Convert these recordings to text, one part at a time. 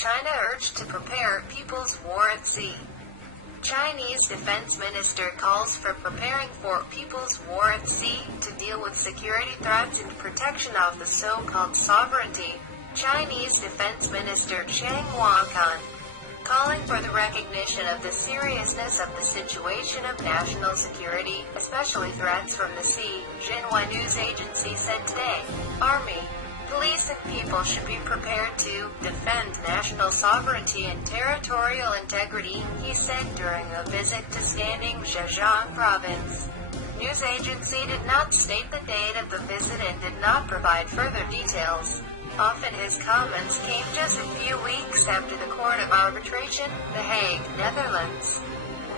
China urged to prepare People's War at Sea. Chinese Defense Minister calls for preparing for People's War at Sea to deal with security threats and protection of the so-called sovereignty. Chinese Defense Minister Chang Wankan, calling for the recognition of the seriousness of the situation of national security, especially threats from the sea, Xinhua news agency said today. Army, police and people should be prepared to defend national sovereignty and territorial integrity, he said during a visit to standing Zhejiang province. News agency did not state the date of the visit and did not provide further details. Often his comments came just a few weeks after the Court of Arbitration, The Hague, Netherlands,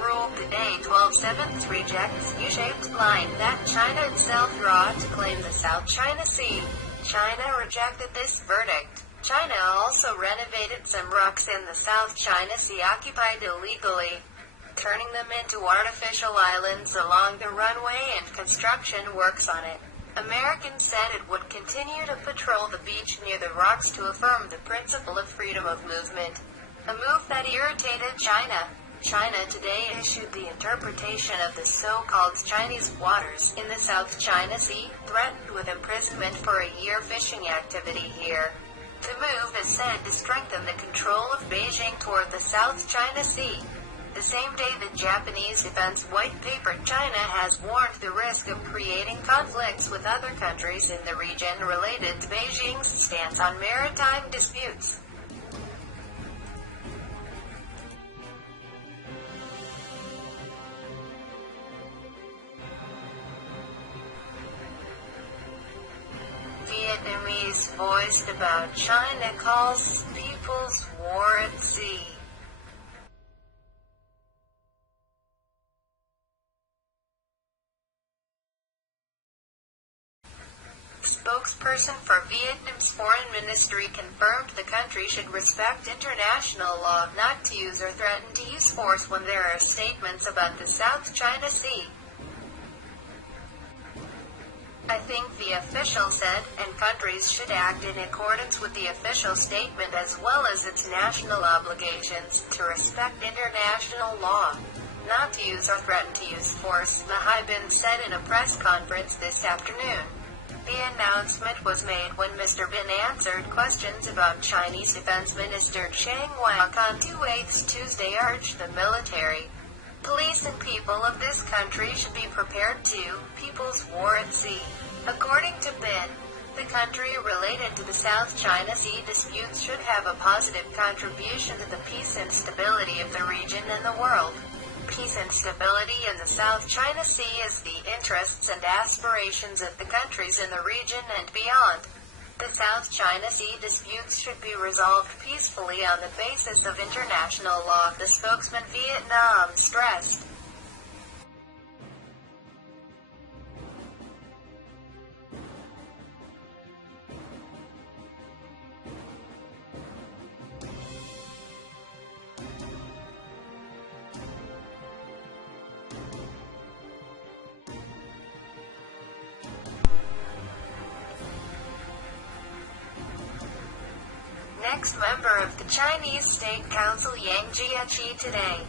ruled today 12/7 rejects U-shaped line that China itself draw to claim the South China Sea. China rejected this verdict. China also renovated some rocks in the South China Sea occupied illegally, turning them into artificial islands along the runway, and construction works on it. Americans said it would continue to patrol the beach near the rocks to affirm the principle of freedom of movement, a move that irritated China. China today issued the interpretation of the so-called Chinese waters in the South China Sea, threatened with imprisonment for a year fishing activity here. The move is said to strengthen the control of Beijing toward the South China Sea. The same day the Japanese Defense White Paper, China has warned the risk of creating conflicts with other countries in the region related to Beijing's stance on maritime disputes. Vietnamese voiced about China calls People's War at Sea. Spokesperson for Vietnam's foreign ministry confirmed the country should respect international law, not to use or threaten to use force when there are statements about the South China Sea. I think the official said, and countries should act in accordance with the official statement as well as its national obligations, to respect international law, not to use or threaten to use force, the Hai Binh said in a press conference this afternoon. The announcement was made when Mr. Bin answered questions about Chinese Defense Minister Chang Wankan 2/8 Tuesday urged the military, police and people of this country should be prepared to People's War at Sea. According to Bin, the country related to the South China Sea disputes should have a positive contribution to the peace and stability of the region and the world. Peace and stability in the South China Sea is the interests and aspirations of the countries in the region and beyond. The South China Sea disputes should be resolved peacefully on the basis of international law, the spokesman Vietnam stressed. Next member of the Chinese State Council Yang Jiechi today.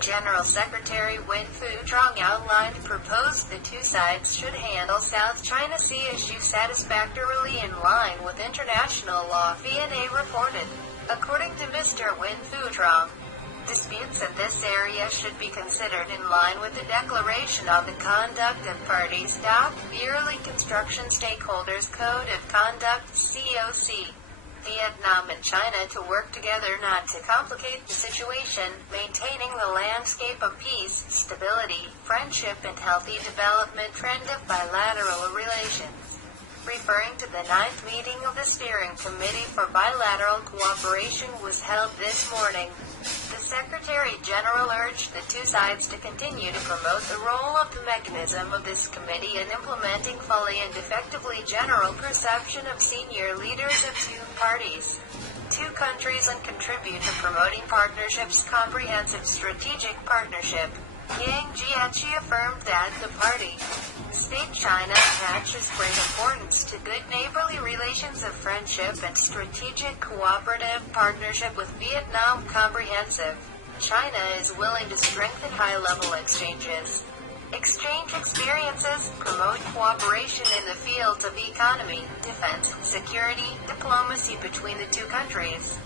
General Secretary Wen Futrong outlined proposed the two sides should handle South China Sea issue satisfactorily in line with international law, VNA reported. According to Mr. Wen Futrong, disputes in this area should be considered in line with the Declaration on the Conduct of Parties, Yearly Construction Stakeholders Code of Conduct, COC. Vietnam and China to work together not to complicate the situation, maintaining the landscape of peace, stability, friendship and healthy development trend of bilateral relations. Referring to the 9th meeting of the Steering Committee for Bilateral Cooperation was held this morning. The Secretary General urged the two sides to continue to promote the role of the mechanism of this committee in implementing fully and effectively general perception of senior leaders of two parties, two countries, and contribute to promoting partnerships, comprehensive strategic partnership. Yang Jiechi affirmed that the party state China attaches great importance to good neighborly relations of friendship and strategic cooperative partnership with Vietnam comprehensive. China is willing to strengthen high-level exchanges, exchange experiences, promote cooperation in the fields of economy, defense, security, diplomacy between the two countries.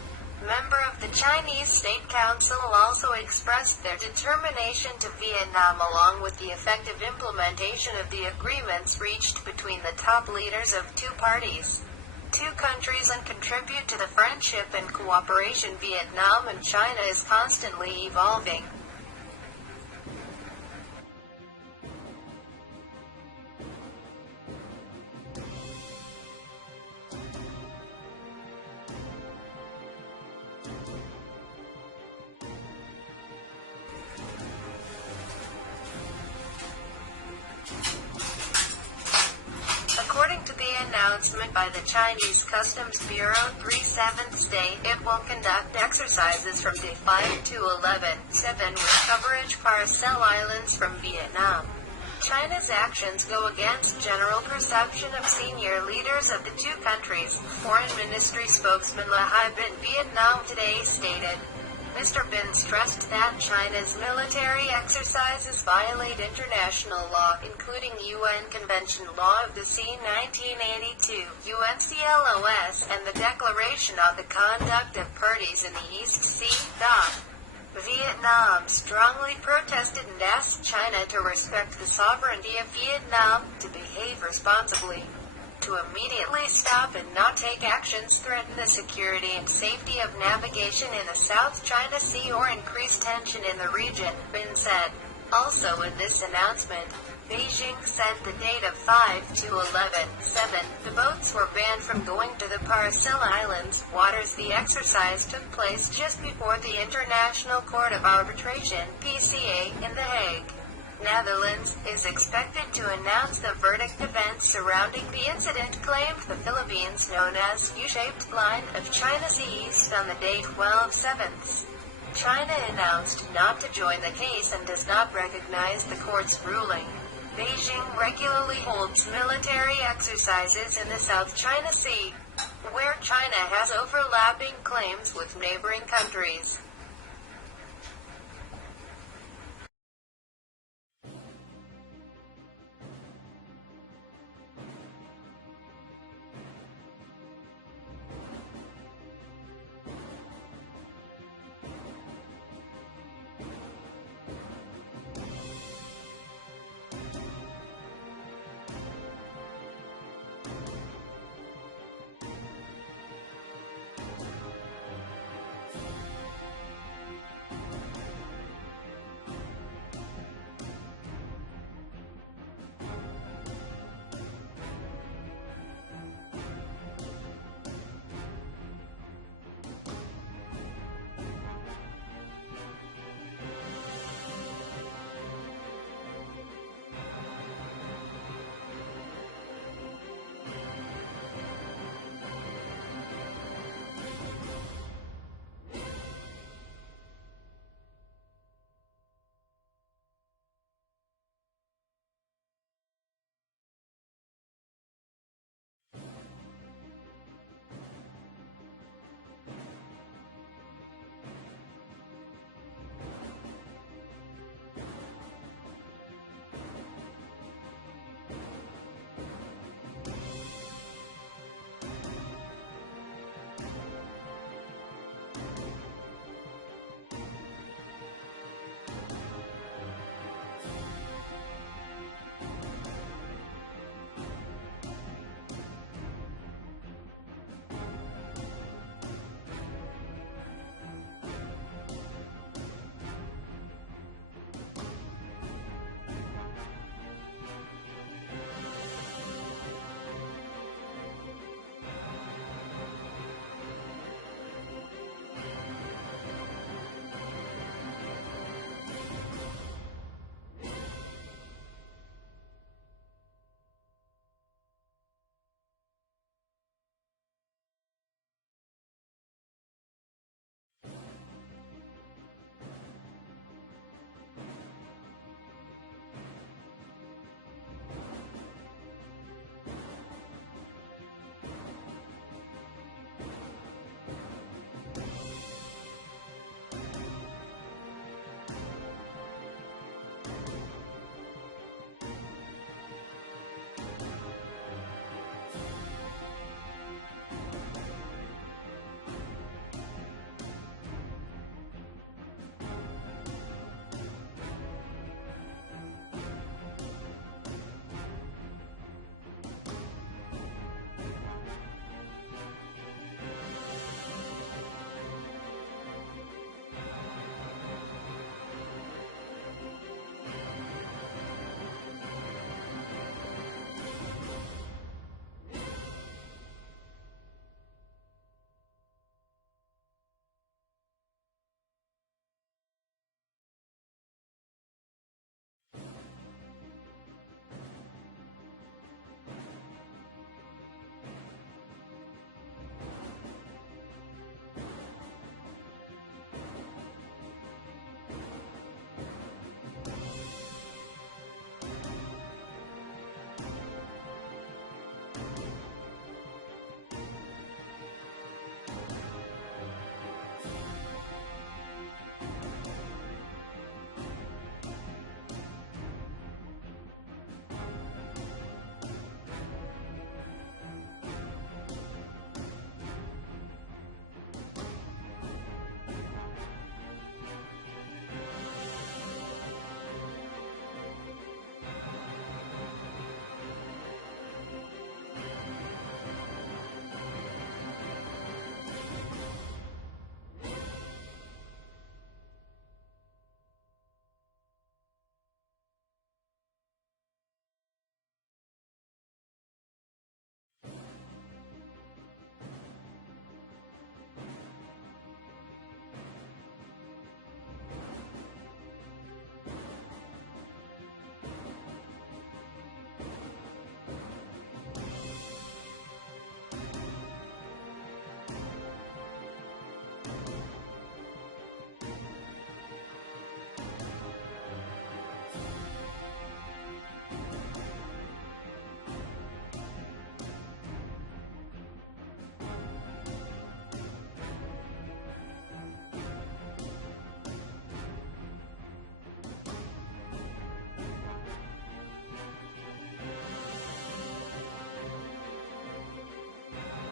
Member of the Chinese State Council also expressed their determination to Vietnam along with the effective implementation of the agreements reached between the top leaders of two parties, two countries, and contribute to the friendship and cooperation. Vietnam and China is constantly evolving. According to the announcement by the Chinese Customs Bureau, 3/7 day, it will conduct exercises from day 5 to 11/7 with coverage Paracel Islands from Vietnam. China's actions go against general perception of senior leaders of the two countries, Foreign Ministry spokesman Hai Binh Vietnam today stated. Mr. Bin stressed that China's military exercises violate international law, including UN Convention Law of the Sea 1982, UNCLOS, and the Declaration on the Conduct of Parties in the East Sea. Vietnam strongly protested and asked China to respect the sovereignty of Vietnam, to behave responsibly, to immediately stop and not take actions threaten the security and safety of navigation in the South China Sea or increase tension in the region, Bin said. Also in this announcement, Beijing set the date of 5 to 11/7. The boats were banned from going to the Paracel Islands waters. The exercise took place just before the International Court of Arbitration, PCA, in The Hague, Netherlands, is expected to announce the verdict. Events surrounding the incident claimed the Philippines, known as U-shaped line of China Sea East, on the day 12/7. China announced not to join the case and does not recognize the court's ruling. Beijing regularly holds military exercises in the South China Sea, where China has overlapping claims with neighboring countries.